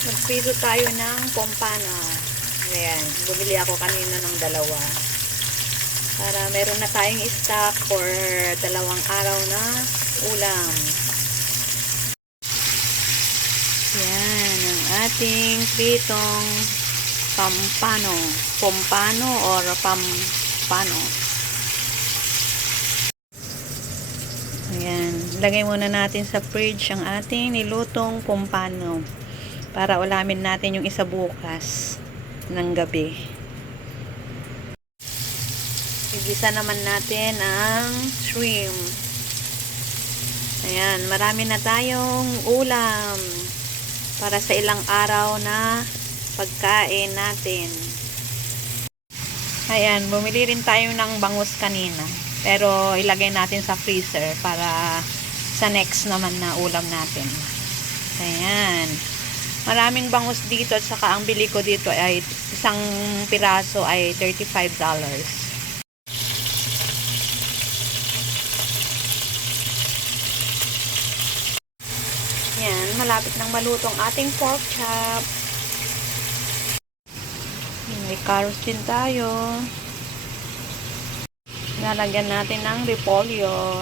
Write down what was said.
Magprito tayo ng pompano. Ayan, bumili ako kanina ng dalawa. Para meron na tayong stock for 2 araw na ulam. Yan, ang ating pritong pompano. Pompano or pampano. Ayan, lagay muna natin sa fridge ang ating nilutong pompano para ulamin natin yung isa bukas ng gabi. Igisa naman natin ang shrimp. Ayan, marami na tayong ulam para sa ilang araw na pagkain natin. Ayan, bumili rin tayo ng bangus kanina. Pero ilagay natin sa freezer para sa next naman na ulam natin. Ayan. Maraming bangus dito at saka ang bili ko dito ay isang piraso ay $35. Yan, malapit nang malutong ating pork chop. May carrots din tayo. Nalagyan natin ng repolyo.